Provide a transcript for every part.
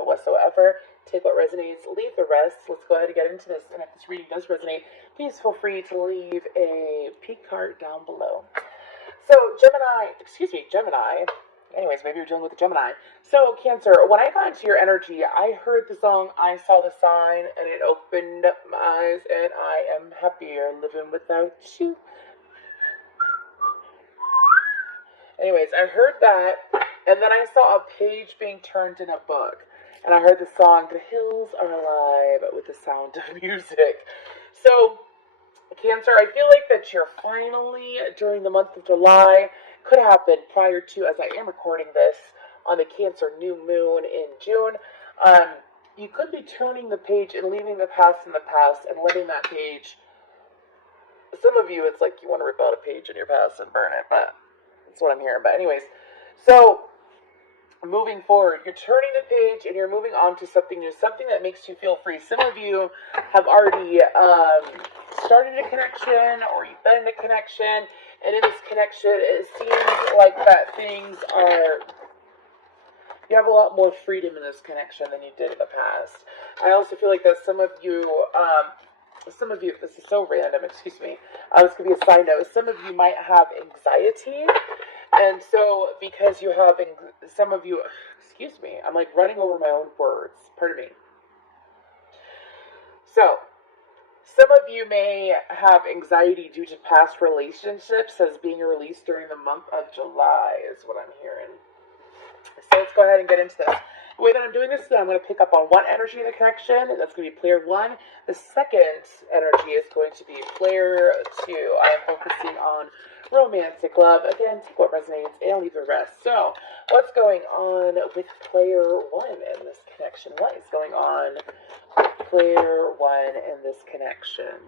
whatsoever. Take what resonates, leave the rest. Let's go ahead and get into this. And if this reading does resonate, please feel free to leave a peak heart down below. So, Gemini. Anyways, maybe you're dealing with a Gemini. So, Cancer, when I got into your energy, I heard the song, I Saw the Sign, and it opened up my eyes, and I am happier living without you. Anyways, I heard that, and then I saw a page being turned in a book. And I heard the song, The Hills Are Alive, with the sound of music. So, Cancer, I feel like that you're finally, during the month of July, could happen prior to, as I am recording this, on the Cancer new moon in June, you could be turning the page and leaving the past in the past and letting that page, some of you, it's like you want to rip out a page in your past and burn it, but that's what I'm hearing. But anyways, so moving forward, you're turning the page and you're moving on to something new, something that makes you feel free. Some of you have already started a connection, or you've been in a connection, and in this connection, it seems like that you have a lot more freedom in this connection than you did in the past. I also feel like that some of you, this is so random, excuse me, this could be a side note, some of you might have anxiety. And so, because you have, some of you, excuse me, I'm like running over my own words, pardon me. So, some of you may have anxiety due to past relationships as being released during the month of July, is what I'm hearing. So let's go ahead and get into this. The way that I'm doing this is I'm going to pick up on one energy in the connection. That's going to be player one. The second energy is going to be player two. I am focusing on romantic love. Again, take what resonates and leave the rest. So, what's going on with player one in this connection? What is going on with player one in this connection?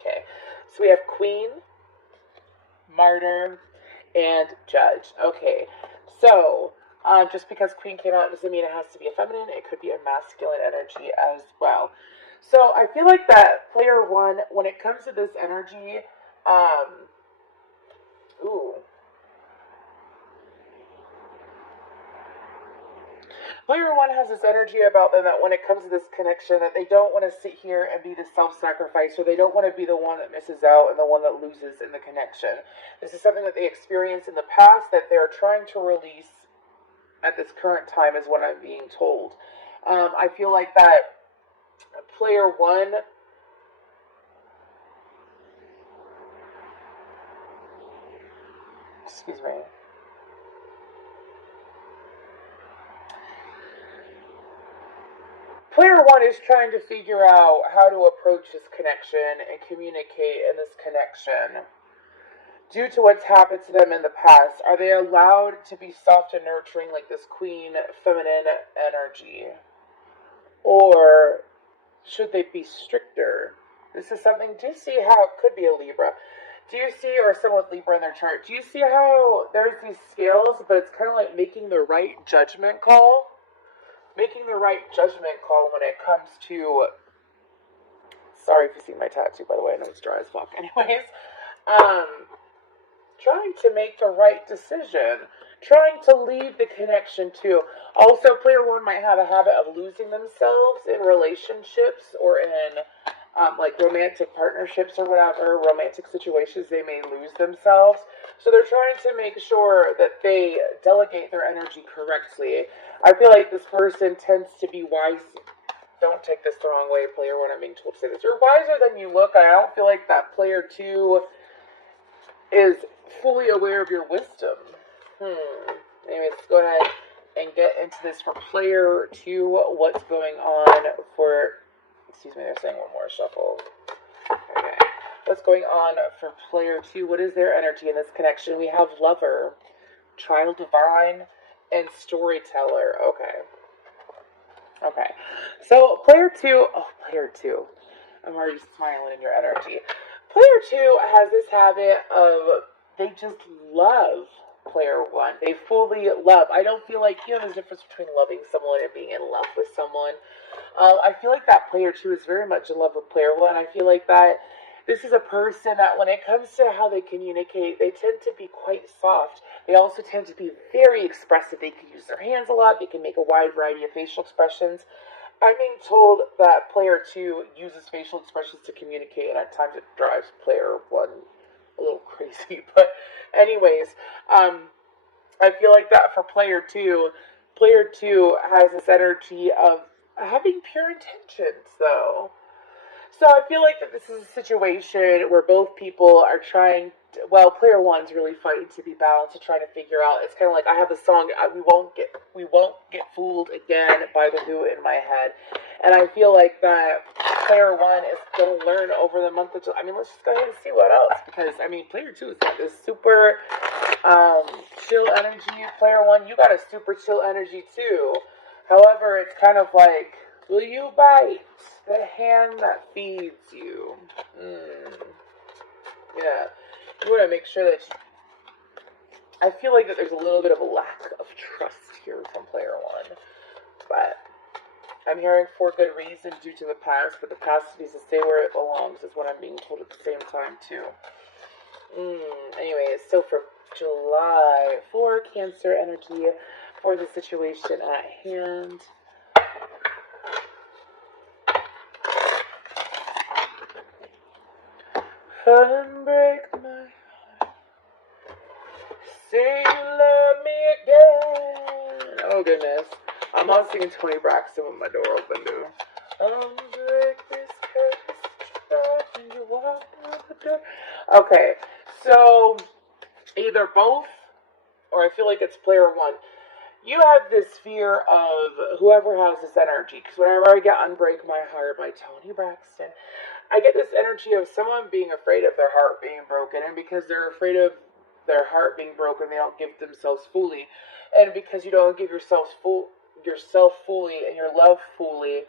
Okay, so we have Queen, Martyr, and Judge. Okay, so just because Queen came out doesn't mean it has to be a feminine. It could be a masculine energy as well. So I feel like that player one, when it comes to this energy, player one has this energy about them that when it comes to this connection, that they don't want to sit here and be the self-sacrifice, or they don't want to be the one that misses out and the one that loses in the connection. This is something that they experienced in the past that they're trying to release at this current time, is what I'm being told. I feel like that player one, excuse me, player one is trying to figure out how to approach this connection and communicate in this connection. Due to what's happened to them in the past, are they allowed to be soft and nurturing like this queen feminine energy? Or should they be stricter? This is something, do you see how it could be a Libra? Do you see, or someone with Libra in their chart, do you see how there's these scales, but it's kind of like making the right judgment call? Making the right judgment call when it comes to, sorry if you see my tattoo, by the way, I know it's dry as fuck. Anyways, trying to make the right decision, trying to leave the connection too. Also, player one might have a habit of losing themselves in relationships or in like romantic partnerships or whatever, romantic situations. They may lose themselves. So they're trying to make sure that they delegate their energy correctly. I feel like this person tends to be wise. Don't take this the wrong way, player one. I'm being told to say this. You're wiser than you look. I don't feel like that player two is fully aware of your wisdom. Anyways, let's go ahead and get into this for player two. What's going on for, excuse me, they're saying one more shuffle. Okay. What's going on for player two? What is their energy in this connection? We have Lover, Child Divine, and Storyteller. Okay. So player two, I'm already smiling in your energy. Player two has this habit of, they just love player one. They fully love. I don't feel like, there's a difference between loving someone and being in love with someone. I feel like that player two is very much in love with player one. I feel like that This is a person that, when it comes to how they communicate, they tend to be quite soft. They also tend to be very expressive. They can use their hands a lot. They can make a wide variety of facial expressions. I'm being told that player two uses facial expressions to communicate, and at times it drives player one a little crazy. But, anyways, I feel like that for player two. Player two has this energy of having pure intentions, though. So I feel like that this is a situation where both people are trying. Well, player one's really fighting to be balanced and trying to figure out. It's kind of like I have the song "We Won't Get Fooled Again" by the Who in my head, and I feel like that player one is going to learn over the month of July. I mean, let's just go ahead and see what else, because I mean, player two has got this super chill energy. Player one, you got a super chill energy too. However, it's kind of like, will you bite the hand that feeds you? Yeah. You want to make sure that I feel like that there's a little bit of a lack of trust here from player one. But I'm hearing for good reason due to the past, but the past needs to stay where it belongs is what I'm being told at the same time too. Anyways, so for July, for Cancer energy, for the situation at hand. Unbreak my heart. Say you love me again. Oh goodness. I'm not singing Tony Braxton with my door open, dude. Unbreak this curse when you walk out the door. Okay, so either both, or I feel like it's player one. You have this fear of whoever has this energy, because whenever I get Unbreak My Heart by Tony Braxton, I get this energy of someone being afraid of their heart being broken, and because they're afraid of their heart being broken, they don't give themselves fully, and because you don't give yourself fully and your love fully,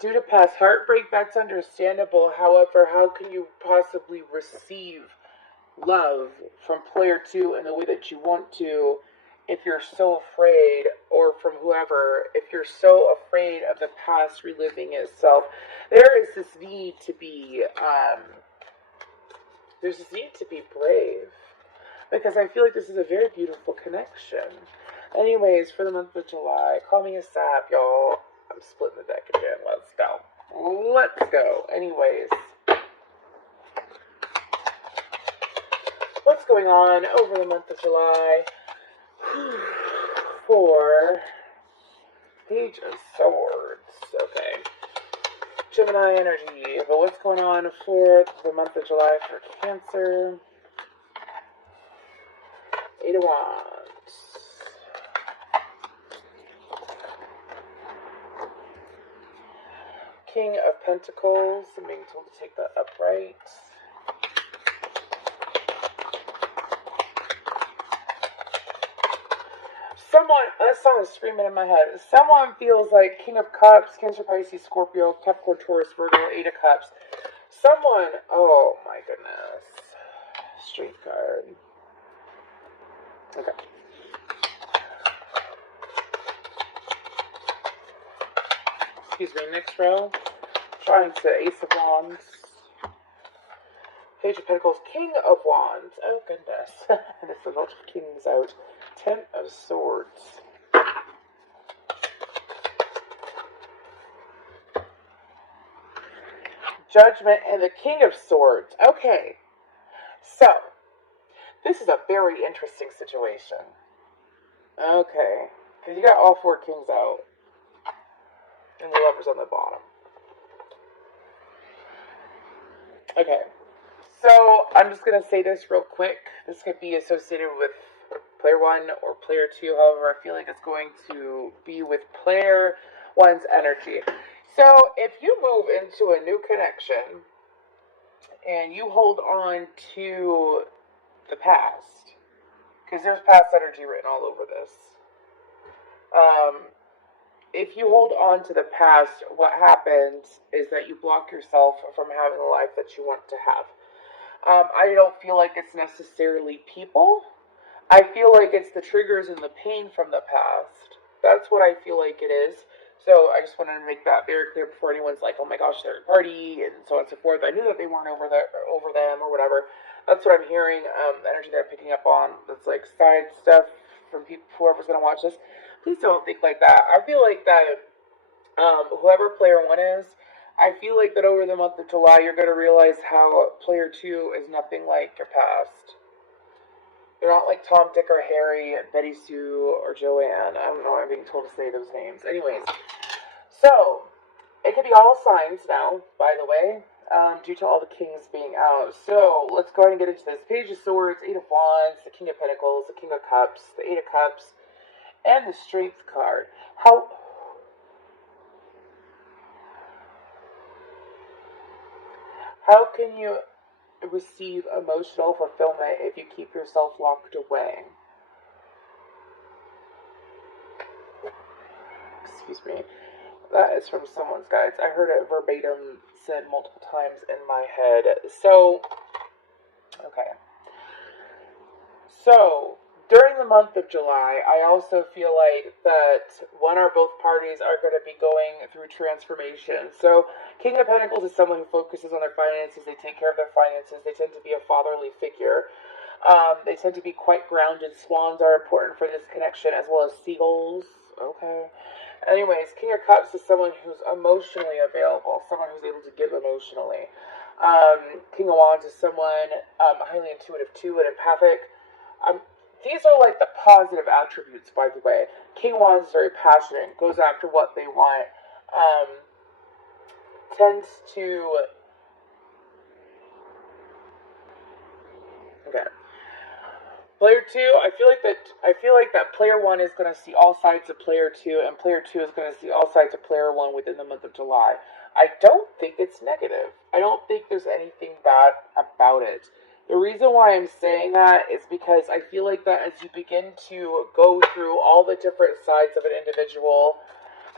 due to past heartbreak, that's understandable. However, how can you possibly receive love from player two in the way that you want to if you're so afraid, or from whoever, if you're so afraid of the past reliving itself? There is this need to be, there's this need to be brave, because I feel like this is a very beautiful connection. Anyways, for the month of July, call me a sap, y'all. I'm splitting the deck again. Let's go. Let's go. Anyways, what's going on over the month of July for Page of Swords? Okay. Gemini energy. But what's going on for the month of July for Cancer? Eight of Wands. King of Pentacles. I'm being told to take that upright. Someone, that song is screaming in my head. Someone feels like King of Cups, Cancer, Pisces, Scorpio, Capricorn, Taurus, Virgo, Eight of Cups. Someone, oh my goodness. Strength card. Okay. Excuse me, next row. Trying to Ace of Wands. Page of Pentacles, King of Wands. Oh goodness. And it's a lot of kings out. Ten of Swords. Judgment and the King of Swords. Okay. So, this is a very interesting situation. Okay. Because you got all four kings out. And the Lovers on the bottom. Okay. So, I'm just going to say this real quick. This could be associated with player one or player two. However, I feel like it's going to be with player one's energy. So, if you move into a new connection and you hold on to the past, because there's past energy written all over this. If you hold on to the past, what happens is that you block yourself from having the life that you want to have. I don't feel like it's necessarily people. I feel like it's the triggers and the pain from the past. That's what I feel like it is. So I just wanted to make that very clear before anyone's like, "Oh my gosh, they're a party," and so on and so forth. I knew that they weren't over them or whatever. That's what I'm hearing. The energy that I'm picking up on. That's like side stuff from people. Whoever's gonna watch this, please don't think like that. I feel like that. Whoever player one is, I feel like that over the month of July, you're gonna realize how player two is nothing like your past. They're not like Tom, Dick, or Harry, Betty Sue, or Joanne. I don't know why I'm being told to say those names. Anyways, so it could be all signs now, by the way, due to all the kings being out. So let's go ahead and get into this. Page of Swords, Eight of Wands, the King of Pentacles, the King of Cups, the Eight of Cups, and the Strength card. How can you receive emotional fulfillment if you keep yourself locked away? Excuse me. That is from someone's guides. I heard it verbatim said multiple times in my head. So, okay. So, during the month of July, I also feel like that one or both parties are going to be going through transformation. So, King of Pentacles is someone who focuses on their finances. They take care of their finances. They tend to be a fatherly figure. They tend to be quite grounded. Swans are important for this connection, as well as seagulls. Okay. Anyways, King of Cups is someone who's emotionally available, someone who's able to give emotionally. King of Wands is someone highly intuitive too and empathic. Um, these are like the positive attributes, by the way. King of Wands is very passionate, goes after what they want, tends to... Okay. Player two, I feel like that player one is going to see all sides of player two, and player two is going to see all sides of player one within the month of July. I don't think it's negative. I don't think there's anything bad about it. The reason why I'm saying that is because I feel like that as you begin to go through all the different sides of an individual,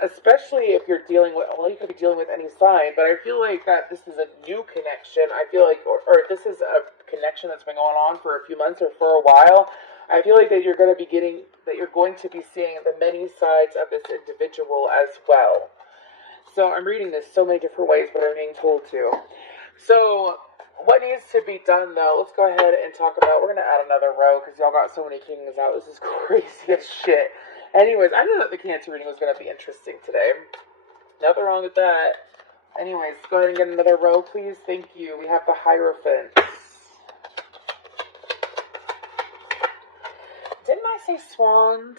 especially if you're dealing with, well, you could be dealing with any sign, but I feel like that this is a new connection. I feel like, or this is a connection that's been going on for a few months or for a while. I feel like that you're going to be seeing the many sides of this individual as well. So I'm reading this so many different ways, but I'm being told to. So what needs to be done, though, let's go ahead and talk about, we're going to add another row because y'all got so many kings out. This is crazy as shit. Anyways, I knew that the Cancer reading was going to be interesting today. Nothing wrong with that. Anyways, go ahead and get another row, please. Thank you. We have the Hierophant. Didn't I say swans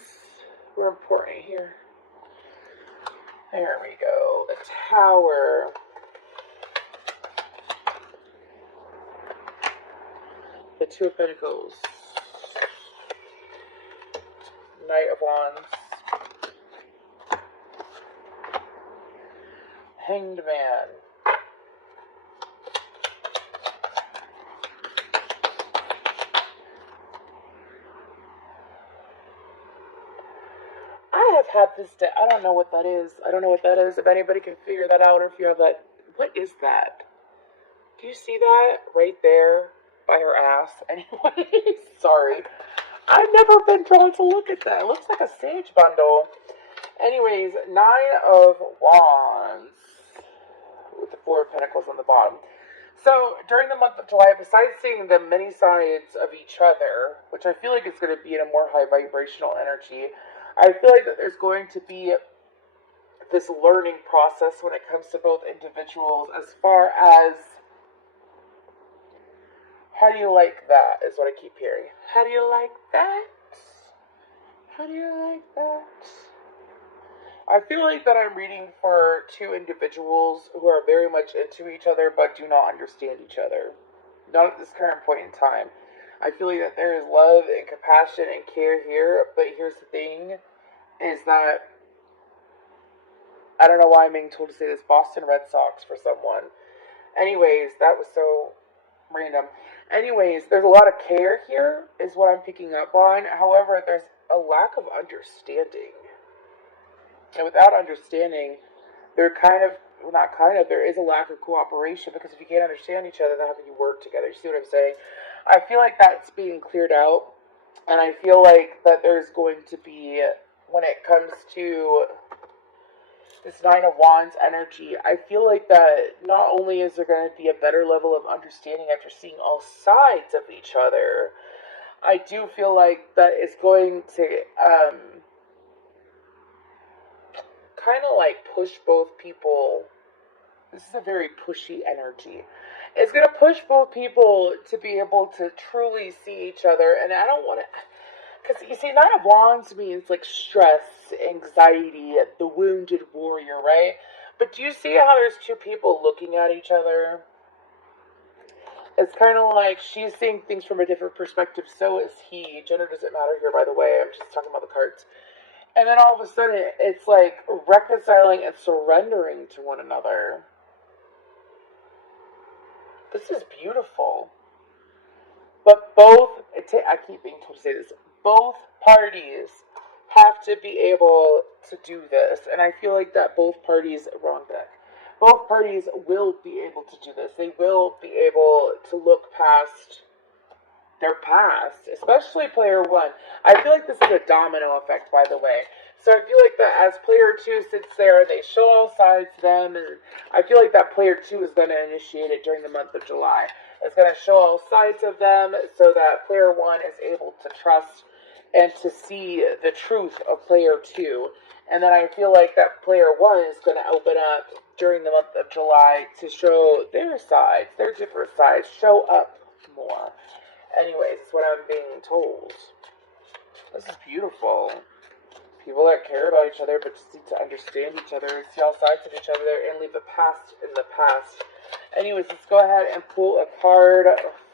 were important here? There we go. The Tower. The Two of Pentacles. Knight of Wands. Hanged Man. I have had this day. I don't know what that is. I don't know what that is. If anybody can figure that out, or if you have that. What is that? Do you see that? Right there by her ass. Anyway, sorry. I've never been drawn to look at that. It looks like a sage bundle. Anyways, Nine of Wands. With the Four of Pentacles on the bottom. So, during the month of July, besides seeing the many sides of each other, which I feel like is going to be in a more high vibrational energy, I feel like that there's going to be this learning process when it comes to both individuals as far as, how do you like that, is what I keep hearing. How do you like that? How do you like that? I feel like that I'm reading for two individuals who are very much into each other but do not understand each other. Not at this current point in time. I feel like that there is love and compassion and care here, but here's the thing, is that, I don't know why I'm being told to say this, Boston Red Sox for someone. Anyways, that was so random. Anyways, there's a lot of care here, is what I'm picking up on. However, there's a lack of understanding. And without understanding, there is a lack of cooperation, because if you can't understand each other, then how can you work together? You see what I'm saying? I feel like that's being cleared out, and I feel like that there's going to be, when it comes to this Nine of Wands energy, I feel like that not only is there going to be a better level of understanding after seeing all sides of each other, I do feel like that it's going to kind of like push both people. This is a very pushy energy. It's going to push both people to be able to truly see each other, and I don't want to. Because you see, Nine of Wands means like stress, anxiety, the wounded warrior, right? But do you see how there's two people looking at each other? It's kind of like she's seeing things from a different perspective, so is he. Gender doesn't matter here, by the way. I'm just talking about the cards. And then all of a sudden, it's like reconciling and surrendering to one another. This is beautiful. But both, I keep being told to say this, both parties have to be able to do this. And I feel like that both parties, wrong deck, both parties will be able to do this. They will be able to look past their past, especially player one. I feel like this is a domino effect, by the way. So I feel like that as player two sits there, they show all sides to them, and I feel like that player two is going to initiate it during the month of July. It's going to show all sides of them so that player one is able to trust and to see the truth of player two. And then I feel like that player one is going to open up during the month of July to show their sides, their different sides, show up more. Anyways, it's what I'm being told. This is beautiful. People that care about each other but just need to understand each other, see all sides of each other, and leave the past in the past. Anyways, let's go ahead and pull a card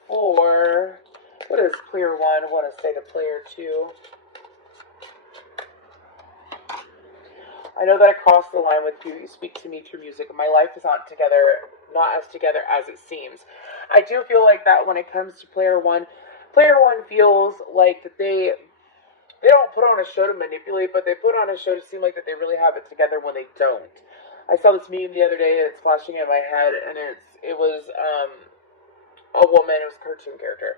for, what does player one want to say to player two? I know that I crossed the line with you. You speak to me through music. My life is not as together as it seems. I do feel like that when it comes to player one feels like that they don't put on a show to manipulate, but they put on a show to seem like that they really have it together when they don't. I saw this meme the other day, and it's flashing in my head, and it was a woman. It was a cartoon character,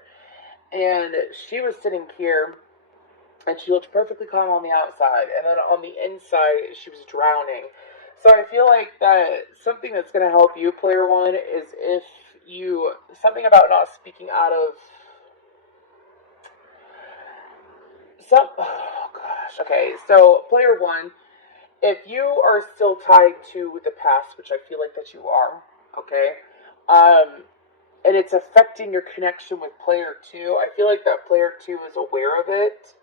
and she was sitting here, and she looked perfectly calm on the outside, and then on the inside, she was drowning. So I feel like that something that's going to help you, player one, is if you, something about not speaking out of some, oh gosh, okay, so player one, if you are still tied to the past, which I feel like that you are, okay, and it's affecting your connection with player two, I feel like that player two is aware of it,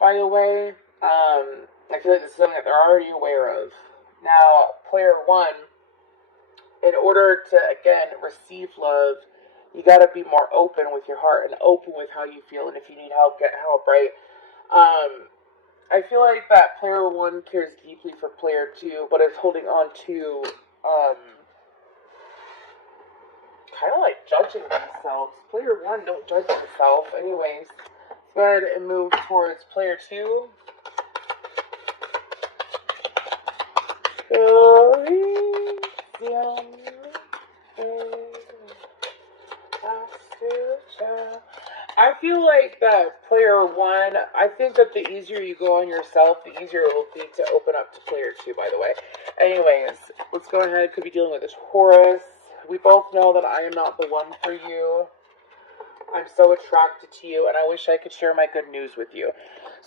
by the way. I feel like this is something that they're already aware of. Now, player one, in order to, again, receive love, you gotta be more open with your heart and open with how you feel, and if you need help, get help, right? I feel like that player one cares deeply for player two, but is holding on to, kind of like judging themselves. Player one, don't judge yourself. Anyways, let's go ahead and move towards player two. I feel like that player one, I think that the easier you go on yourself, the easier it will be to open up to player two, by the way. Anyways, let's go ahead. Could be dealing with a Taurus. We both know that I am not the one for you. I'm so attracted to you, and I wish I could share my good news with you.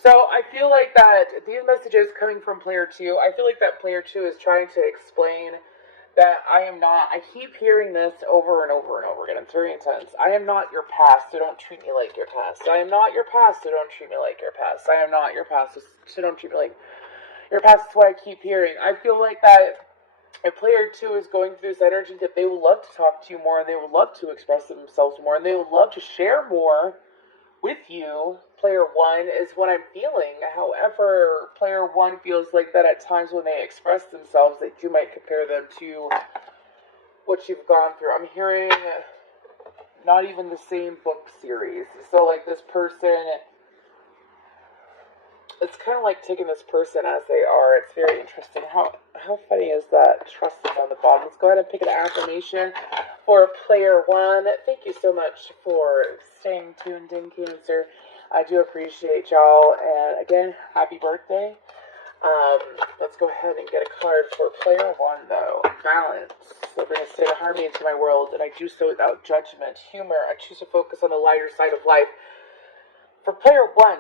So I feel like that these messages coming from player two, I feel like that player two is trying to explain that I am not, I keep hearing this over and over and over again. It's very intense. I am not your past, so don't treat me like your past. I am not your past, so don't treat me like your past. I am not your past, so don't treat me like your past. Is what I keep hearing. I feel like that if player two is going through this energy, that they would love to talk to you more, and they would love to express themselves more, and they would love to share more with you. Player one is what I'm feeling. However, player one feels like that at times when they express themselves, that you might compare them to what you've gone through. I'm hearing not even the same book series. So like this person, it's kind of like taking this person as they are. It's very interesting. How funny is that? Trust is on the bottom. Let's go ahead and pick an affirmation for player one. Thank you so much for staying tuned in, Cancer. I do appreciate y'all. And again, happy birthday. Um, let's go ahead and get a card for player one, though. Balance. So bring a state of harmony into my world, and I do so without judgment. Humor. I choose to focus on the lighter side of life. For player one,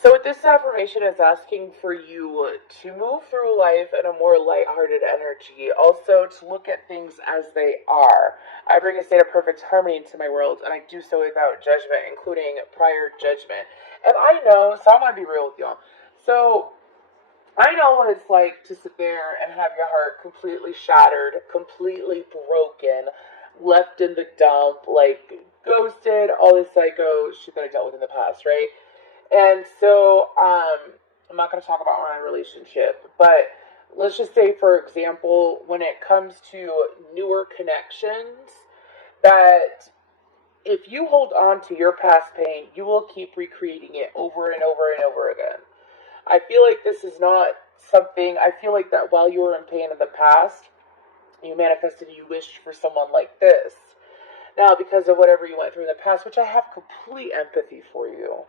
so this affirmation is asking for you to move through life in a more lighthearted energy. Also, to look at things as they are. I bring a state of perfect harmony into my world, and I do so without judgment, including prior judgment. And I know, so I'm going to be real with y'all. So, I know what it's like to sit there and have your heart completely shattered, completely broken, left in the dump, like ghosted, all this psycho shit that I dealt with in the past, right? And so, I'm not going to talk about my relationship, but let's just say, for example, when it comes to newer connections, that if you hold on to your past pain, you will keep recreating it over and over and over again. I feel like this is not something, I feel like that while you were in pain in the past, you manifested, you wished for someone like this. Now, because of whatever you went through in the past, which I have complete empathy for you,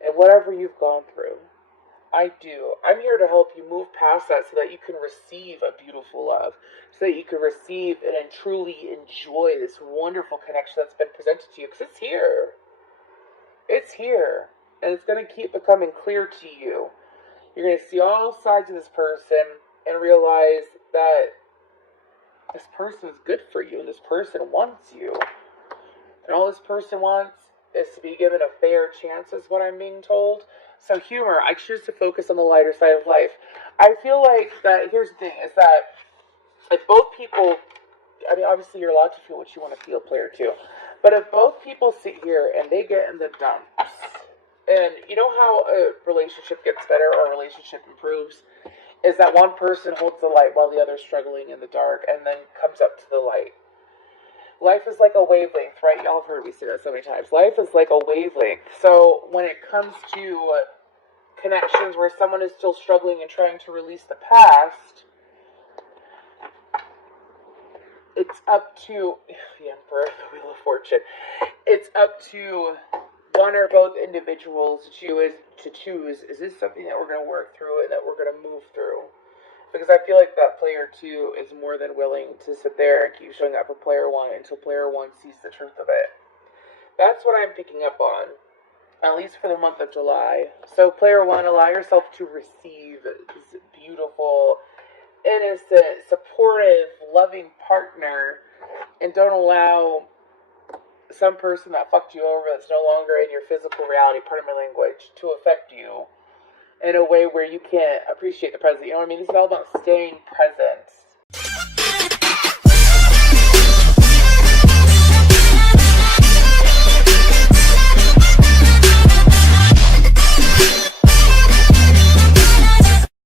and whatever you've gone through, I do. I'm here to help you move past that so that you can receive a beautiful love, so that you can receive and truly enjoy this wonderful connection that's been presented to you, because it's here. It's here. And it's going to keep becoming clear to you. You're going to see all sides of this person and realize that this person is good for you and this person wants you. And all this person wants is to be given a fair chance, is what I'm being told. So humor, I choose to focus on the lighter side of life. I feel like that, here's the thing, is that if both people, I mean, obviously you're allowed to feel what you want to feel, player two. But if both people sit here and they get in the dumps, and you know how a relationship gets better or a relationship improves, is that one person holds the light while the other's struggling in the dark and then comes up to the light. Life is like a wavelength, right? Y'all have heard me say that so many times. Life is like a wavelength. So when it comes to connections where someone is still struggling and trying to release the past, it's up to the Emperor, the Wheel of Fortune. It's up to one or both individuals to choose, is this something that we're going to work through and that we're going to move through? Because I feel like that player two is more than willing to sit there and keep showing up for player one until player one sees the truth of it. That's what I'm picking up on, at least for the month of July. So player one, allow yourself to receive this beautiful, innocent, supportive, loving partner, and don't allow some person that fucked you over that's no longer in your physical reality, pardon my language, to affect you in a way where you can't appreciate the present. You know what I mean? This is all about staying present.